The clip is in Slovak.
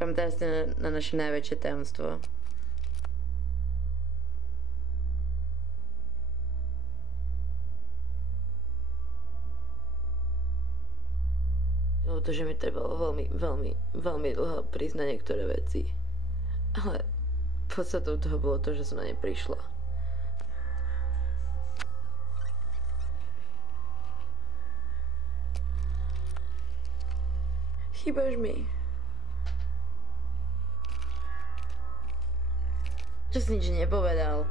Pamätáš si na naše najväčšie tajomstvo? To, že mi trebalo veľmi dlho prísť na niektoré veci. Ale podstatou toho bolo to, že som na ne prišla. Chýbaš mi. Čo si nič nepovedal?